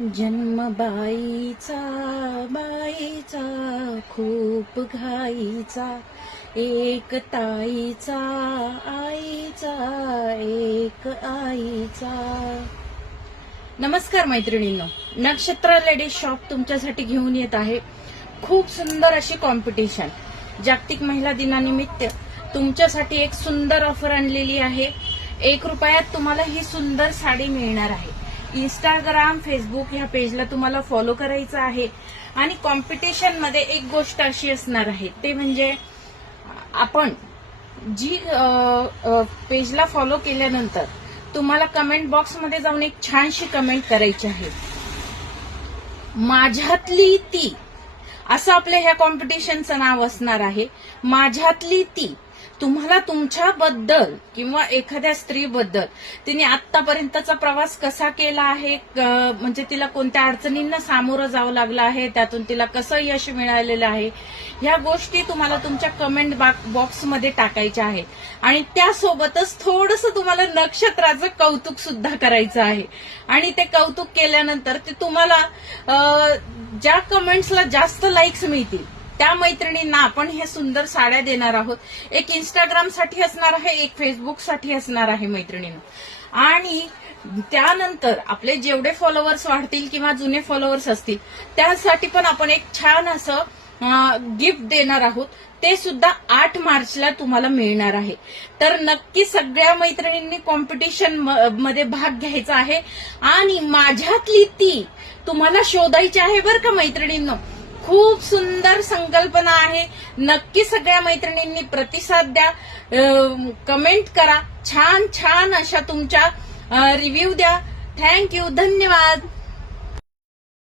जन्म बाईचा खूप घाईचा, एक ताईचा आईचा एक आईचा. नमस्कार मैत्रिणींनो, नक्षत्र लेडीज शॉप तुमच्यासाठी घेऊन येत आहे खूप सुंदर अशी कॉम्पिटिशन. जागतिक महिला दिनानिमित्त तुमच्यासाठी एक सुंदर ऑफर आणलेली आहे. 1 रुपयात तुम्हाला ही सुंदर साडी मिळणार आहे. इंस्टाग्राम, फेसबुक ह्या पेजला तुम्हाला फॉलो करायचं आहे. आणि कॉम्पिटिशन मध्ये एक गोष्ट अशी असणार आहे, ते म्हणजे आपण जी पेजला फॉलो केल्यानंतर तुम्हाला कमेंट बॉक्समध्ये जाऊन एक छानशी कमेंट करायची आहे. माझ्यातली ती, असं आपल्या ह्या कॉम्पिटिशनचं नाव असणार आहे. माझ्यातली ती. तुम्हाला तुमच्याबद्दल किंवा एखाद्या स्त्रीबद्दल तिने आतापर्यंतचा प्रवास कसा केला आहे, म्हणजे तिला कोणत्या अडचणींना सामोरं जावं लागलं आहे, त्यातून तिला कसं यश मिळालेलं आहे, ह्या गोष्टी तुम्हाला तुमच्या कमेंट बॉक्समध्ये टाकायच्या आहेत. आणि त्यासोबतच थोडंसं तुम्हाला नक्षत्राचं कौतुक सुद्धा करायचं आहे. आणि ते कौतुक केल्यानंतर ते तुम्हाला ज्या कमेंट्सला जास्त लाईक्स मिळतील त्या मैत्रिणींना आपण हे सुंदर साड्या देणार आहोत. एक इंस्टाग्राम साठी असणार आहे, एक फेसबुक साठी असणार आहे मैत्रिणींना. आणि त्यानंतर आपले जेवढे फॉलोअर्स वाढतील किंवा जुने फॉलोअर्स असतील त्यासाठी पण आपण एक छान असं गिफ्ट देणार आहोत. ते सुद्धा 8 मार्चला तुम्हाला मिळणार आहे. तर नक्की सगळ्या मैत्रिणींनी कॉम्पिटिशन मध्ये भाग घ्यायचा आहे. आणि माझ्यातली ती तुम्हाला शोधायची आहे बरं का मैत्रिणींनो. खूप सुंदर संकल्पना आहे. नक्की सगळ्या मैत्रिणींनी प्रतिसाद द्या, कमेंट करा, छान छान अशा तुमच्या रिव्ह्यू द्या. थँक्यू, धन्यवाद.